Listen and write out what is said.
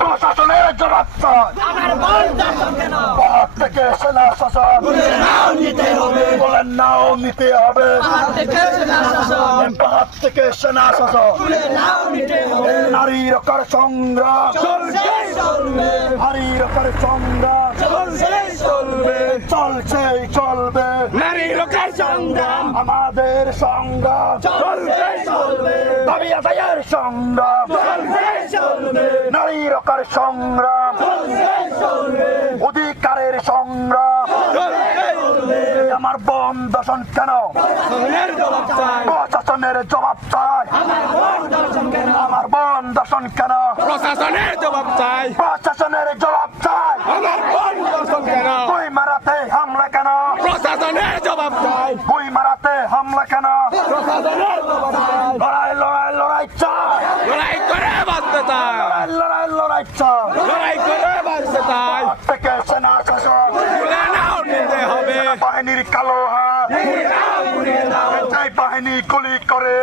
প্রশাসনের জবাব চাই। পাহাড় থেকে সেনা শাসন বলেন নাও নিতে হবে। পাহাড় থেকে সেনা শাসন নারী রক্ষার সংগ্রাম, নারী রক্ষার সংগ্রাম চলছে চলবে। নারী রক্ষার সংগ্রাম আমাদের সংগ্রাম দাবি আদায়ের সংগ্রাম, নারী রক্ষার সংগ্রাম, অধিকারের সংগ্রাম। আমার বোন দর্শন কেন? প্রশাসনের জবাব চাই। আমার বোন দর্শন কেন? প্রশাসনের জবাব চাই। প্রশাসনের জবাব চাই। আমার বোন দর্শন কেন? বই মারাতে হামলা কেন? প্রশাসনের জবাব চাই। বই মারাতে হামলা কেন? প্রশাসনের জবাব চাই। লড়াই লড়াই লড়াই চাই। লড়াই করে বাঁচতে চাই। লড়াই লড়াই লড়াই চাই। লড়াই করে বাঁচতে চাই। থেকে সেনা শাসন তুলে নাও নিতে হবে। বাহিনীর কালো হাত, এই বাহিনী গুলি করে